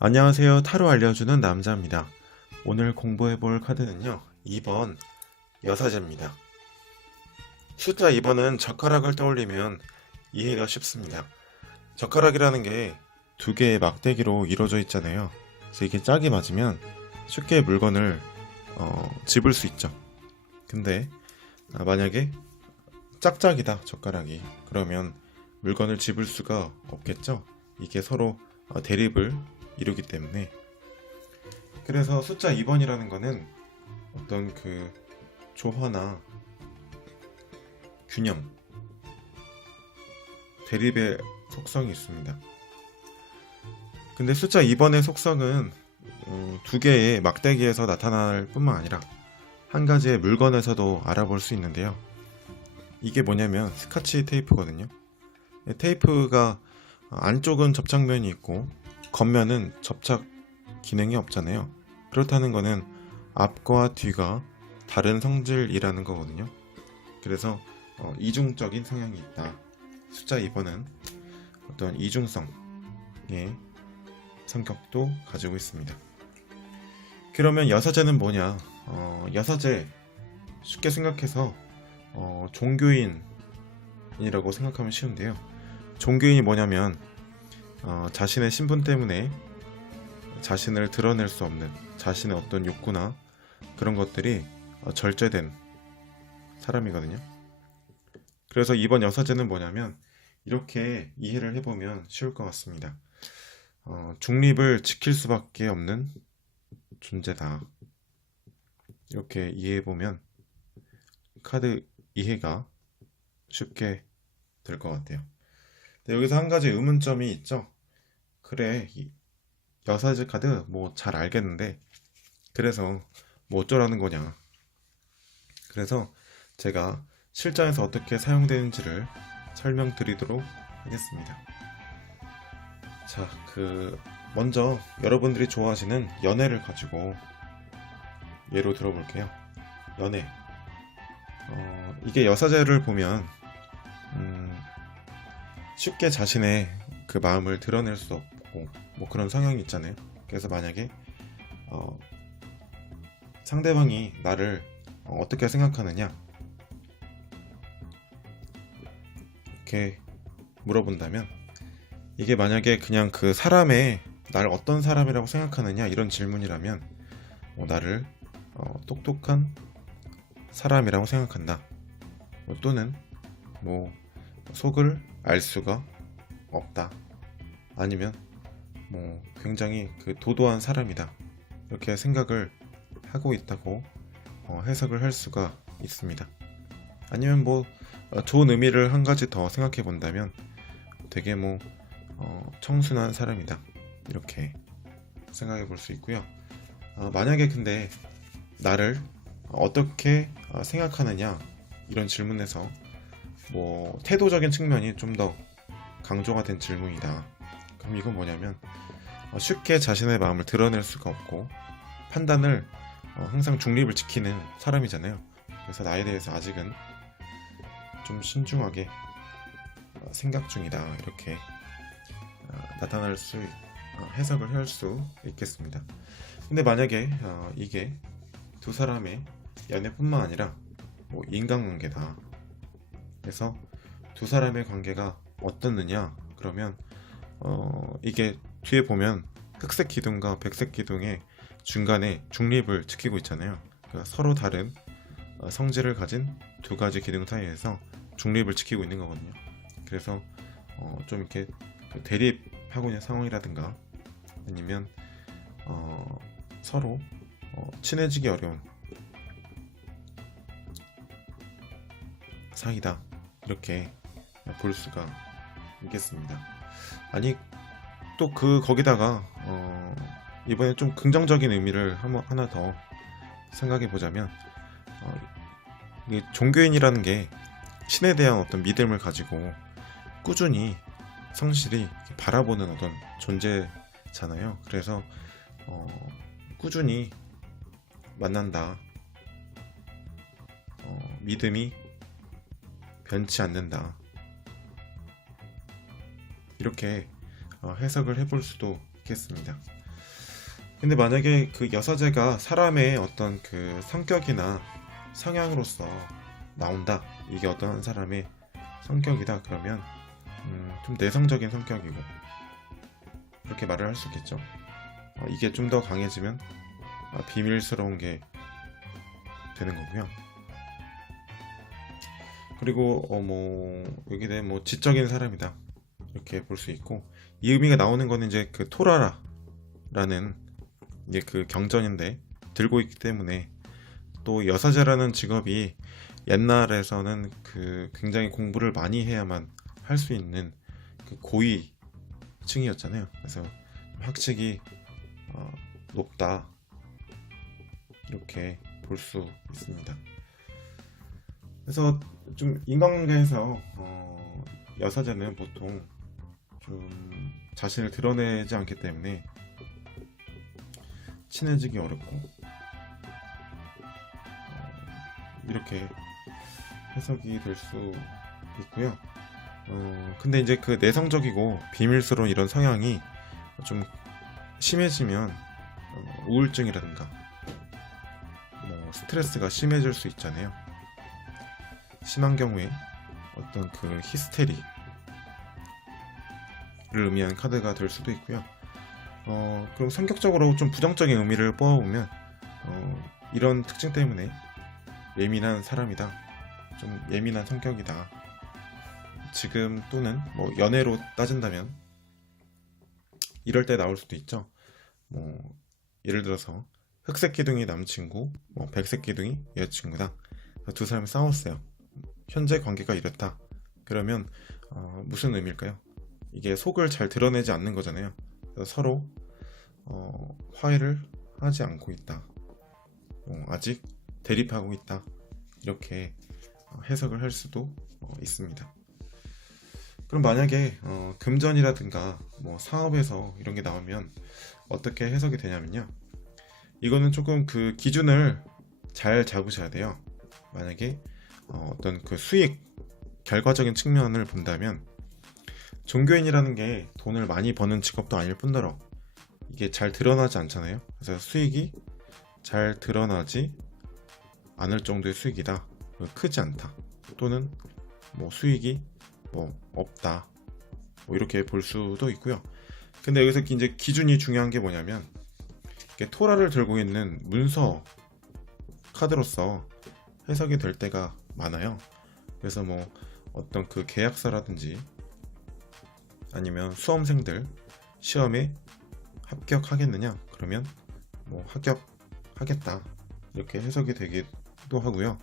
안녕하세요. 타로 알려주는 남자입니다. 오늘 공부해볼 카드는요, 2번 여사제입니다. 숫자 2번은 젓가락을 떠올리면 이해가 쉽습니다. 젓가락이라는 게 두 개의 막대기로 이루어져 있잖아요. 그래서 이게 짝이 맞으면 쉽게 물건을 집을 수 있죠. 근데 만약에 짝짝이다, 젓가락이. 그러면 물건을 집을 수가 없겠죠. 이게 서로 대립을 이루기 때문에. 그래서 숫자 2번이라는 거는 어떤 그 조화나 균형, 대립의 속성이 있습니다. 근데 숫자 2번의 속성은 두 개의 막대기에서 나타날 뿐만 아니라 한 가지의 물건에서도 알아볼 수 있는데요. 이게 뭐냐면 스카치 테이프거든요. 테이프가 안쪽은 접착면이 있고 겉면은 접착 기능이 없잖아요. 그렇다는 거는 앞과 뒤가 다른 성질이라는 거거든요. 그래서 이중적인 성향이 있다. 숫자 2번은 어떤 이중성의 성격도 가지고 있습니다. 그러면 여사제는 뭐냐? 여사제 쉽게 생각해서 종교인이라고 생각하면 쉬운데요. 종교인이 뭐냐면 자신의 신분 때문에 자신을 드러낼 수 없는 자신의 어떤 욕구나 그런 것들이 절제된 사람이거든요. 그래서 이번 여사제는 뭐냐면 이렇게 이해를 해보면 쉬울 것 같습니다. 중립을 지킬 수밖에 없는 존재다. 이렇게 이해해보면 카드 이해가 쉽게 될 것 같아요. 여기서 한 가지 의문점이 있죠. 그래, 여사제 카드 뭐 잘 알겠는데 그래서 뭐 어쩌라는 거냐. 그래서 제가 실전에서 어떻게 사용되는지를 설명드리도록 하겠습니다. 자, 먼저 여러분들이 좋아하시는 연애를 가지고 예로 들어볼게요. 연애. 이게 여사제를 보면 쉽게 자신의 그 마음을 드러낼 수 없고 뭐 그런 성향이 있잖아요. 그래서 만약에 상대방이 나를 어떻게 생각하느냐 이렇게 물어본다면 이게 만약에 그냥 그 사람의 날 어떤 사람이라고 생각하느냐 이런 질문이라면 나를 똑똑한 사람이라고 생각한다. 또는 뭐 속을 알 수가 없다. 아니면 뭐 굉장히 그 도도한 사람이다. 이렇게 생각을 하고 있다고 해석을 할 수가 있습니다. 아니면 뭐 좋은 의미를 한 가지 더 생각해 본다면 되게 뭐 청순한 사람이다. 이렇게 생각해 볼 수 있고요. 만약에 근데 나를 어떻게 생각하느냐 이런 질문에서 뭐 태도적인 측면이 좀 더 강조가 된 질문이다. 그럼 이건 뭐냐면 쉽게 자신의 마음을 드러낼 수가 없고 판단을 항상 중립을 지키는 사람이잖아요. 그래서 나에 대해서 아직은 좀 신중하게 생각 중이다. 이렇게 나타날 수 해석을 할 수 있겠습니다. 근데 만약에 이게 두 사람의 연애뿐만 아니라 뭐 인간관계다. 그래서 두 사람의 관계가 어떻느냐 그러면 이게 뒤에 보면 흑색 기둥과 백색 기둥의 중간에 중립을 지키고 있잖아요. 그러니까 서로 다른 성질을 가진 두 가지 기둥 사이에서 중립을 지키고 있는 거거든요. 그래서 좀 이렇게 대립하고 있는 상황이라든가 아니면 서로 친해지기 어려운 사이다. 이렇게 볼 수가 있겠습니다. 아니 또 거기다가 이번에 좀 긍정적인 의미를 하나 더 생각해 보자면 이 종교인이라는 게 신에 대한 어떤 믿음을 가지고 꾸준히 성실히 바라보는 어떤 존재잖아요. 그래서 꾸준히 만난다. 믿음이 변치 않는다. 이렇게 해석을 해볼 수도 있겠습니다. 근데 만약에 그 여사제가 사람의 어떤 그 성격이나 성향으로서 나온다. 이게 어떤 사람의 성격이다. 그러면 좀 내성적인 성격이고 그렇게 말을 할 수 있겠죠. 이게 좀 더 강해지면 비밀스러운 게 되는 거고요. 그리고 뭐 여기에 뭐 지적인 사람이다 이렇게 볼 수 있고, 이 의미가 나오는 거는 이제 그 토라라는 이게 그 경전인데 들고 있기 때문에, 또 여사제라는 직업이 옛날에서는 그 굉장히 공부를 많이 해야만 할 수 있는 그 고위층이었잖아요. 그래서 학식이 높다 이렇게 볼 수 있습니다. 그래서 좀 인간관계에서 여사제는 보통 좀 자신을 드러내지 않기 때문에 친해지기 어렵고 이렇게 해석이 될 수 있고요. 근데 이제 그 내성적이고 비밀스러운 이런 성향이 좀 심해지면 우울증이라든가 뭐 스트레스가 심해질 수 있잖아요. 심한 경우에 어떤 그 히스테리를 의미하는 카드가 될 수도 있고요. 그럼 성격적으로 좀 부정적인 의미를 뽑아보면 이런 특징 때문에 예민한 사람이다, 좀 예민한 성격이다. 지금 또는 뭐 연애로 따진다면 이럴 때 나올 수도 있죠. 뭐 예를 들어서 흑색 기둥이 남친구, 뭐 백색 기둥이 여자친구다. 두 사람이 싸웠어요. 현재 관계가 이렇다. 그러면 무슨 의미일까요? 이게 속을 잘 드러내지 않는 거잖아요. 그래서 서로 화해를 하지 않고 있다. 아직 대립하고 있다. 이렇게 해석을 할 수도 있습니다. 그럼 만약에 금전이라든가 뭐 사업에서 이런 게 나오면 어떻게 해석이 되냐면요. 이거는 조금 그 기준을 잘 잡으셔야 돼요. 만약에 어떤 그 수익 결과적인 측면을 본다면, 종교인이라는 게 돈을 많이 버는 직업도 아닐 뿐더러 이게 잘 드러나지 않잖아요. 그래서 수익이 잘 드러나지 않을 정도의 수익이다, 크지 않다, 또는 뭐 수익이 뭐 없다, 뭐 이렇게 볼 수도 있고요. 근데 여기서 이제 기준이 중요한 게 뭐냐면, 이게 토라를 들고 있는 문서 카드로서 해석이 될 때가 많아요. 그래서 뭐 어떤 그 계약서라든지 아니면 수험생들 시험에 합격하겠느냐, 그러면 뭐 합격하겠다 이렇게 해석이 되기도 하고요.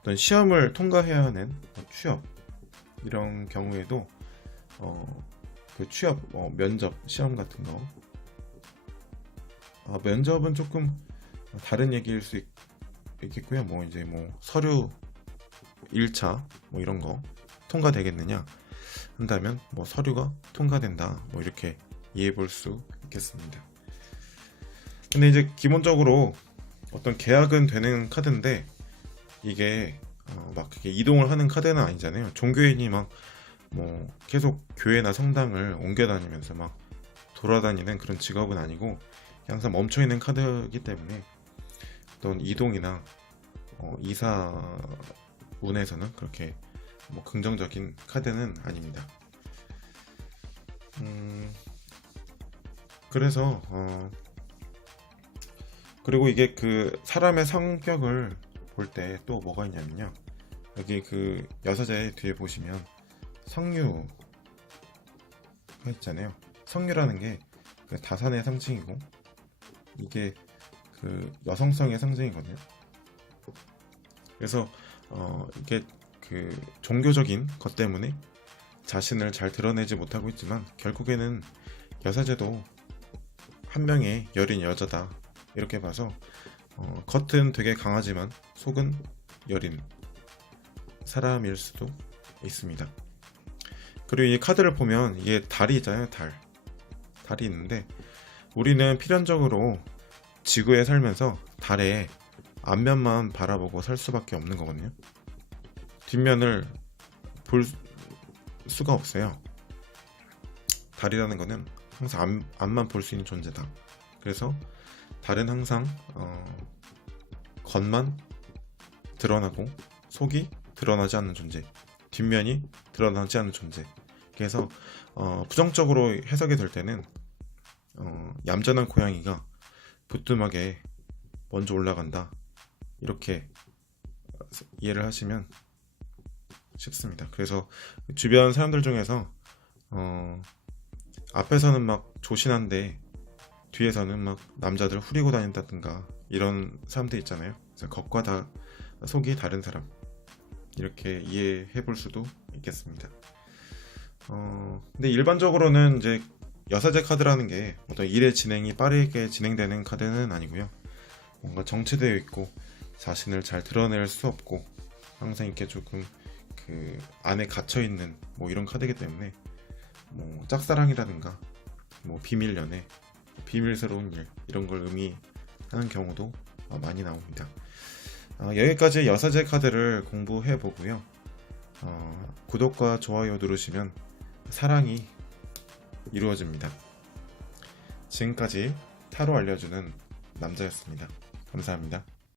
어떤 시험을 통과해야 하는 취업 이런 경우에도 그 취업 면접 시험 같은 거, 면접은 조금 다른 얘기일 수 있겠고요. 뭐 이제 뭐 서류 1차 뭐 이런 거 통과되겠느냐 한다면 뭐 서류가 통과된다, 뭐 이렇게 이해해 볼 수 있겠습니다. 근데 이제 기본적으로 어떤 계약은 되는 카드인데, 이게 막 그게 이동을 하는 카드는 아니잖아요. 종교인이 막 뭐 계속 교회나 성당을 옮겨 다니면서 막 돌아다니는 그런 직업은 아니고, 항상 멈춰 있는 카드이기 때문에 어떤 이동이나 이사운에서는 그렇게 뭐 긍정적인 카드는 아닙니다. 그래서 그리고 이게 그 사람의 성격을 볼 때 또 뭐가 있냐면요. 여기 그 여사제 뒤에 보시면 성류가 있잖아요. 성류라는 게 그 다산의 상징이고, 이게 그 여성성의 상징이거든요. 그래서 이게 그 종교적인 것 때문에 자신을 잘 드러내지 못하고 있지만, 결국에는 여사제도 한 명의 여린 여자다 이렇게 봐서 겉은 되게 강하지만 속은 여린 사람일 수도 있습니다. 그리고 이 카드를 보면 이게 달이 있잖아요. 달이 있는데, 우리는 필연적으로 지구에 살면서 달의 앞면만 바라보고 살 수밖에 없는 거거든요. 뒷면을 볼 수가 없어요. 달이라는 거는 항상 앞만 볼 수 있는 존재다. 그래서 달은 항상 겉만 드러나고 속이 드러나지 않는 존재, 뒷면이 드러나지 않는 존재. 그래서 부정적으로 해석이 될 때는 얌전한 고양이가 부뚜막에 먼저 올라간다, 이렇게 이해를 하시면 쉽습니다. 그래서 주변 사람들 중에서 앞에서는 막 조신한데 뒤에서는 막 남자들 후리고 다닌다든가 이런 사람들 있잖아요. 그래서 겉과 다 속이 다른 사람, 이렇게 이해해 볼 수도 있겠습니다. 근데 일반적으로는 이제 여사제 카드라는 게 어떤 일의 진행이 빠르게 진행되는 카드는 아니고요. 뭔가 정체되어 있고 자신을 잘 드러낼 수 없고 항상 이렇게 조금 그 안에 갇혀 있는 뭐 이런 카드이기 때문에 뭐 짝사랑이라든가 뭐 비밀 연애, 비밀스러운 일, 이런 걸 의미하는 경우도 많이 나옵니다. 여기까지 여사제 카드를 공부해 보고요. 구독과 좋아요 누르시면 사랑이 이루어집니다. 지금까지 타로 알려주는 남자였습니다. 감사합니다.